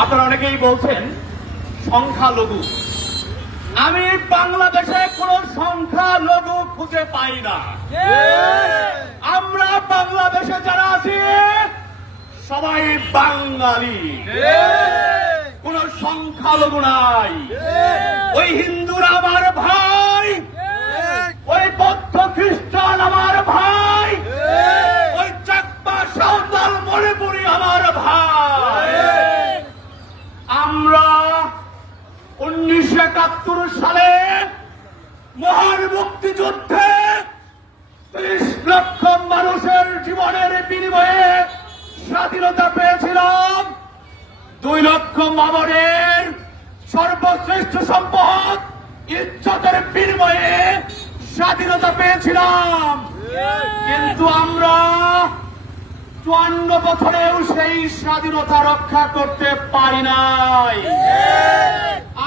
আপনারা অনেকেই বলছেন সংখ্যালঘু। আমি বাংলাদেশে কোন সংখ্যালঘু খুঁজে পাই না। আমরা বাংলাদেশে যারা আছি সবাই বাঙালি। কোন সংখ্যালঘু নাই। ওই হিন্দুরা আমার ভাই। ওই বৌদ্ধ খ্রিস্টান আমার ভাই। ওই চাকমা সাঁওতাল মণিপুরি আমার ভাই। আমরা উনিশশো একাত্তর সালে মহান মুক্তিযুদ্ধে ত্রিশ লক্ষ মানুষের জীবনের বিনিময়ে স্বাধীনতা পেয়েছিলাম। দুই লক্ষ মামনের সর্বশ্রেষ্ঠ সম্পদ ইজ্জতের বিনিময়ে স্বাধীনতা পেয়েছিলাম। কিন্তু আমরা চুয়ান্ন বছরেও সেই স্বাধীনতা রক্ষা করতে পারি নাই।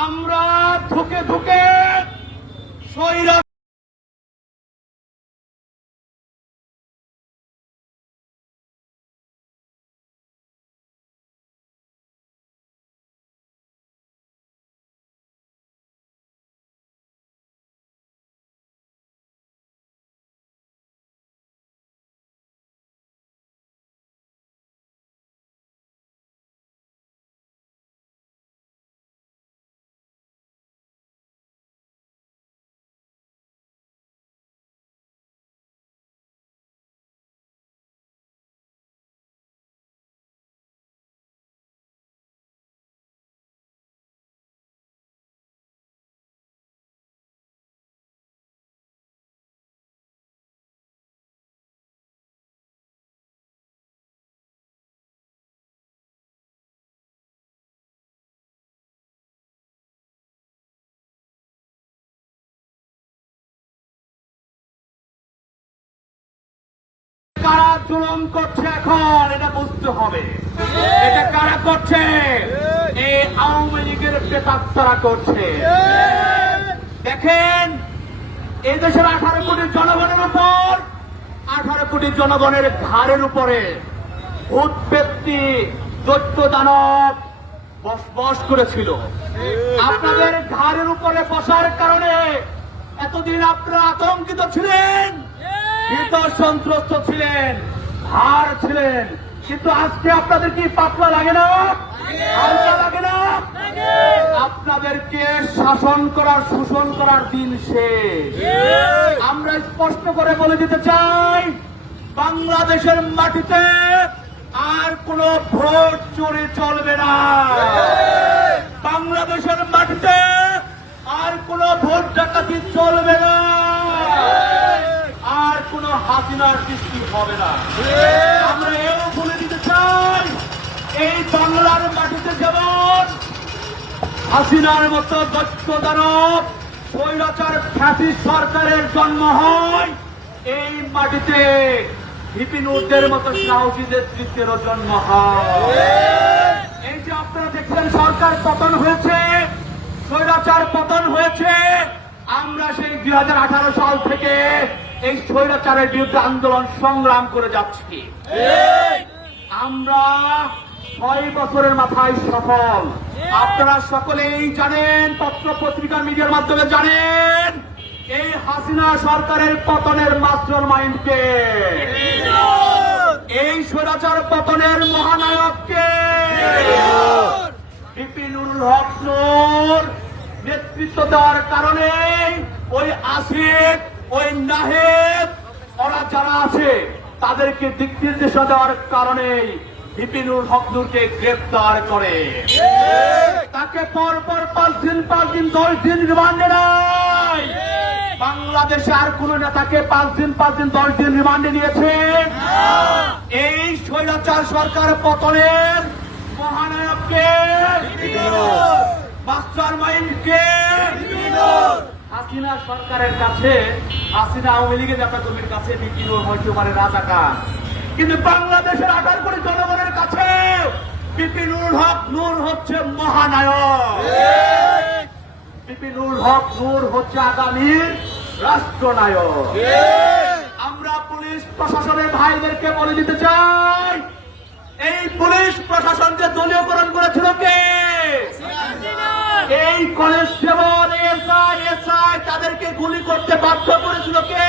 আমরা ধুকে ধুকে সৈরা জুলুম করছে এখন এটা বুঝতে হবে। এটা কারা করছে? এই আওয়ামী লীগের প্রেতাত্মারা করছে। দেখেন এই দেশের আঠারো কোটি জনগণের উপর আঠারো কোটি জনগণের ঘাড়ের উপরে ভূত ব্যক্তি দৈত্য দানব বসবাস করেছিল। আপনাদের ঘাড়ের উপরে বসার কারণে এতদিন আপনারা আতঙ্কিত ছিলেন ভীত সন্ত্রস্ত ছিলেন। হার ছিলেন। কিন্তু আজকে আপনাদের কি পাতলা লাগে না? হালকা লাগে না? আপনাদেরকে শাসন করার শোষণ করার দিন শেষ। আমরা স্পষ্ট করে বলে দিতে চাই বাংলাদেশের মাটিতে আর কোন ভোট চুরি চলবে না। বাংলাদেশের মাটিতে আর কোন ভোট ডাকাতি চলবে না। কোন হাসিনার সৃষ্টি হবে না। আমরা এও বলে দিতে চাই, এই বাংলার মাটিতে যেমন হাসিনার মতো দক্ষ দানব স্বৈরাচার খ্যাতি সরকারের জন্ম হয়, এই মাটিতে বিপিনুরদের মতো সাহসী নেতৃত্বেরও জন্ম হয়। এই যে আপনারা দেখছেন, সরকার পতন হয়েছে, স্বৈরাচার পতন হয়েছে, আমরা সেই দুই হাজার আঠারো সাল থেকে এই স্বৈরাচারের বিরুদ্ধে আন্দোলন সংগ্রাম করে যাচ্ছি। আমরা ছয় বছরের মাথায় সফল। আপনারা সকলেই জানেন পত্র পত্রিকা মিডিয়ার মাধ্যমে জানেন, এই হাসিনা সরকারের পতনের মাস্টার মাইন্ডকে এই স্বৈরাচার পতনের মহানায়ককে বিপিনুল হক নেতৃত্ব দেওয়ার কারণে ওই আসিফ ওই নাহেদ, ওরা যারা আছে, তাদেরকে দিক নির্দেশনা দেওয়ার কারণে বিপিনুল হক নূরকে গ্রেপ্তার করে। তাকে পর পর পাঁচ দিন পাঁচ দিন, দশ দিন রিমান্ডে নাই। বাংলাদেশে আর কোন নেতাকে পাঁচ দিন পাঁচ দিন, দশ দিন রিমান্ডে নিয়েছে। এই স্বৈরাচার সরকার পতনের মহানায়ককে মাস্টার মাইন্ডকে হাসিনা সরকারের কাছে, হাসিনা আওয়ামী লীগের নেতা কর্মীর কাছে বিপিনুর পারে রাজাকার। কিন্তু বাংলাদেশের আঠারো জনগণের কাছে বিপিনুর হক নূর হচ্ছে মহানায়ক। বিপিনুর হক নূর হচ্ছে রাষ্ট্রনায়ক। আমরা পুলিশ প্রশাসনের ভাইদেরকে বলে দিতে চাই, এই পুলিশ প্রশাসনকে দলীয়করণ করেছিল কে? করতে বাধ্য করেছিল কে?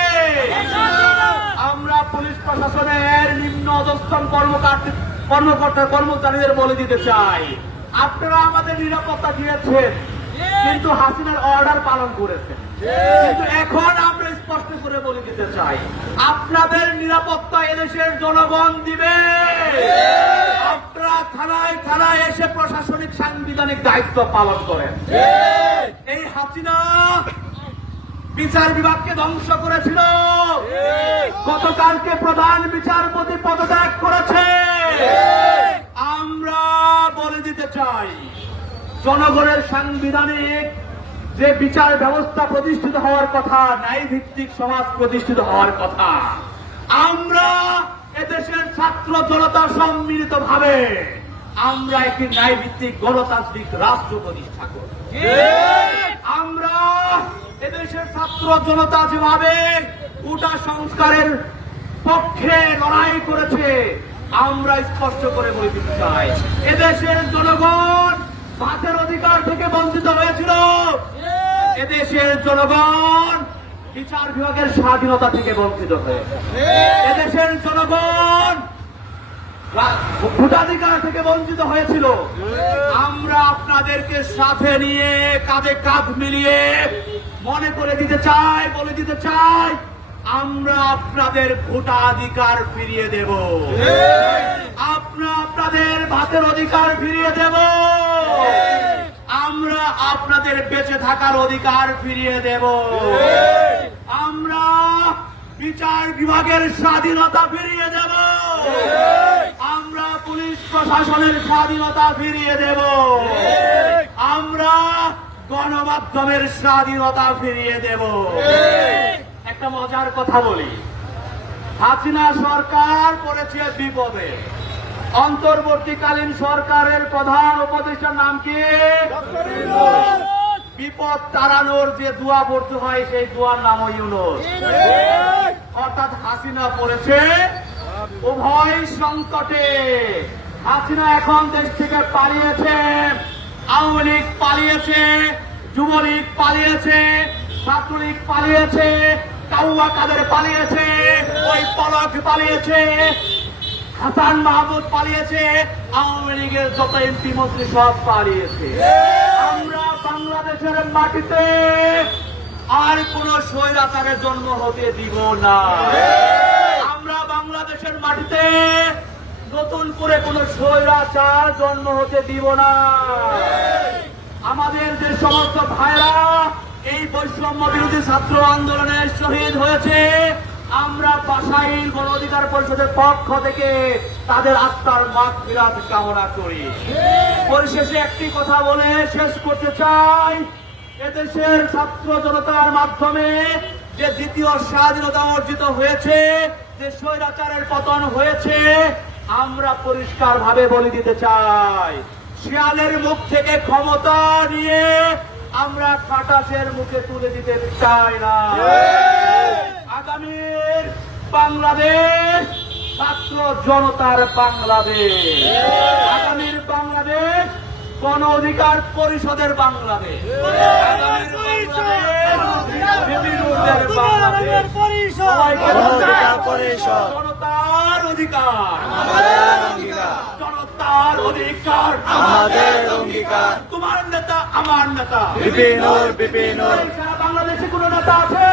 আমরা পুলিশ প্রশাসনের নিম্ন অধস্তন কর্মকর্তা কর্মকর্তা কর্মচারীদের বলে দিতে চাই। আপনারা আমাদের নিরাপত্তা দিয়েছেন, কিন্তু হাসিনার অর্ডার পালন করেছেন। কিন্তু এখন আমরা স্পষ্ট করে বলে দিতে চাই, আপনাদের নিরাপত্তা এদেশের জনগণ দিবে। আপনারা থানায় থানায় এসে প্রশাসনিক সাংবিধানিক দায়িত্ব পালন করেন। এই হাসিনা বিচার বিভাগকে ধ্বংস করেছিল। গতকালকে প্রধান বিচারপতি পদত্যাগ করেছে। আমরা বলে দিতে চাই, জনগণের সাংবিধানিক যে বিচার ব্যবস্থা প্রতিষ্ঠিত হওয়ার কথা ন্যায় ভিত্তিক সমাজ প্রতিষ্ঠিত হওয়ার কথা, আমরা এদেশের ছাত্র জনতা সম্মিলিত ভাবে আমরা একটি ন্যায় ভিত্তিক গণতান্ত্রিক রাষ্ট্র প্রতিষ্ঠা করব। আমরা এদেশের ছাত্র জনতা যেভাবে কোটা সংস্কারের পক্ষে লড়াই করেছে, আমরা স্পষ্ট করে বলে দিতে চাই। এদেশের জনগণ ভাতের অধিকার থেকে বঞ্চিত হয়েছিল। এদেশের জনগণ বিচার বিভাগের স্বাধীনতা থেকে বঞ্চিত হয়েছে। এদেশের জনগণ ভোটাধিকার থেকে বঞ্চিত হয়েছিল। আমরা আপনাদেরকে সাথে নিয়ে কাঁধে কাঁধ মিলিয়ে মনে করে দিতে চাই, বলে দিতে চাই, আমরা আপনাদের ভোটাধিকার ফিরিয়ে দেব। আমরা আপনাদের ভাতের অধিকার ফিরিয়ে দেব। আমরা আপনাদের বেঁচে থাকার অধিকার ফিরিয়ে দেব। আমরা বিচার বিভাগের স্বাধীনতা ফিরিয়ে দেব। আমরা পুলিশ প্রশাসনের স্বাধীনতা ফিরিয়ে দেব। আমরা গণমাধ্যমের স্বাধীনতা ফিরিয়ে দেব। একটা মজার কথা বলি। হাসিনা সরকার পড়েছে বিপদে। অন্তর্বর্তীকালীন সরকারের প্রধান উপদেষ্টার নাম কি? বিপদ তাড়ানোর যে দোয়া পড়তে হয় সেই দোয়ার নাম ইউনুস। অর্থাৎ হাসিনা পড়েছে উভয় সংকটে। হাসিনা এখন দেশ থেকে পালিয়েছে আওয়ামী লীগ পালিয়েছে যুবলীগ পালিয়েছে, ছাত্রলীগ পালিয়েছে, কাউয়া কাদের পালিয়েছে, ওই পলক পালিয়েছে, হাসান মাহমুদ পালিয়েছে, আওয়ামী লীগের যত এমপি মন্ত্রী সব পালিয়েছে। আমরা বাংলাদেশের মাটিতে আর কোন স্বৈরাচারের জন্ম হতে দিব না। আমরা বাংলাদেশের মাটিতে নতুন করে কোন স্বৈরাচার জন্ম হতে দিব না। আমাদের যে সমস্ত ভাইরা এই বৈষম্য বিরোধী ছাত্র আন্দোলনে শহীদ হয়েছে। আমরা বাসাইল গণ অধিকার পরিষদের পক্ষ থেকে তাদের আত্মার মাঠ বিরাট কামনা করি। পরিশেষে একটি কথা বলে শেষ করতে চাই। এদেশের ছাত্র জনতার মাধ্যমে যে দ্বিতীয় স্বাধীনতা অর্জিত হয়েছে, যে স্বৈরাচারের পতন হয়েছে, আমরা পরিষ্কার ভাবে বলে দিতে চাই। শিয়ালের মুখ থেকে ক্ষমতা নিয়ে আমরা খাটাসের মুখে তুলে দিতে চাই না। আগামীর বাংলাদেশ ছাত্র জনতার বাংলাদেশ। আগামীর বাংলাদেশ গণ অধিকার পরিষদের বাংলাদেশ। জনতার অধিকার। জনতার অধিকার। আমাদের অঙ্গীকার। তোমার নেতা আমার নেতা। বিপিনুর বিপিনুর বাংলাদেশে কোন নেতা আছে?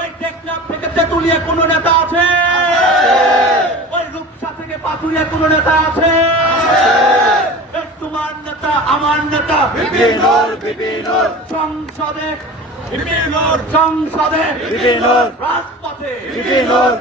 ওই টেকনাফ থেকে তেতুলিয়া কোন নেতা আছে? ওই রূপসা থেকে পাথুরিয়া কোন নেতা আছে? তোমার নেতা আমার নেতা। বিপিনুর বিপিনুর সংসদে সংসদে। বিপিনুর রাজপথে। বিপিনুর